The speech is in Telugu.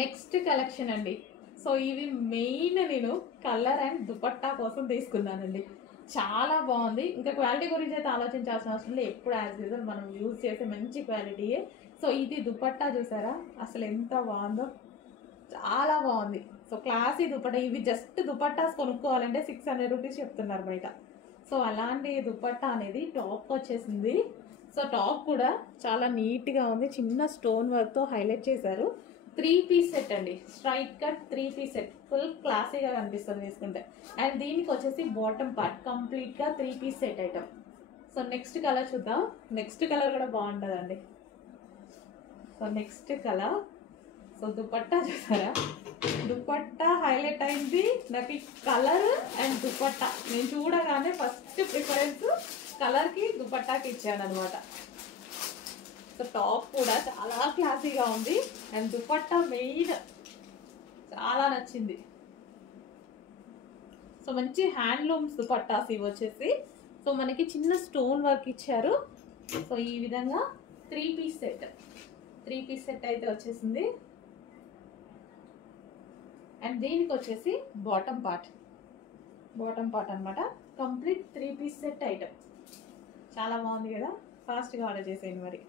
నెక్స్ట్ కలెక్షన్ అండి. సో ఇవి మెయిన్ నేను కలర్ అండ్ దుపట్టా కోసం తీసుకున్నానండి. చాలా బాగుంది. ఇంకా క్వాలిటీ గురించి అయితే ఆలోచించాల్సిన అవసరం లేదు. ఎప్పుడు యాజ్ యూజువల్ మనం యూజ్ చేసే మంచి క్వాలిటీయే. సో ఇది దుపట్టా చూసారా అసలు ఎంత బాగుందో, చాలా బాగుంది. So classy dupatta. ఇవి జస్ట్ దుపట్టాస్ కొనుక్కోవాలంటే 600 రూపీస్ చెప్తున్నారు బయట. సో అలాంటి దుపట్టా అనేది టాప్ వచ్చేసింది. సో టాప్ కూడా చాలా నీట్గా ఉంది. చిన్న స్టోన్ వర్క్తో హైలైట్ చేశారు. 3 పీస్ సెట్ అండి. Straight cut 3 piece set. Full క్లాసీగా కనిపిస్తుంది వేసుకుంటే. అండ్ దీనికి వచ్చేసి బాటమ్ పార్ట్ కంప్లీట్గా 3 piece set item. So next colour చూద్దాం. నెక్స్ట్ కలర్ కూడా బాగుంటుందండి. So next colour. So dupatta చూసారా, దుపట్టా హైలైట్ అయింది. నాకు ఈ కలర్ అండ్ దుపట్టా నేను చూడగానే ఫస్ట్ ప్రిఫరెన్స్ కలర్కి దుపట్టాకి ఇచ్చాను అనమాట. సో టాప్ కూడా చాలా క్లాసీగా ఉంది అండ్ దుపట్టా మెయిన్ చాలా నచ్చింది. సో మంచి హ్యాండ్లూమ్స్ దుపట్టాస్ ఇవి వచ్చేసి. సో మనకి చిన్న స్టోన్ వర్క్ ఇచ్చారు. సో ఈ విధంగా 3 పీస్ సెట్. 3 పీస్ సెట్ అయితే వచ్చేసింది. అండ్ దీనికి వచ్చేసి బాటమ్ పార్ట్ అనమాట. Complete 3 piece set item. చాలా బాగుంది కదా. ఫాస్ట్గా ఆర్డర్ చేసేయండి మరి.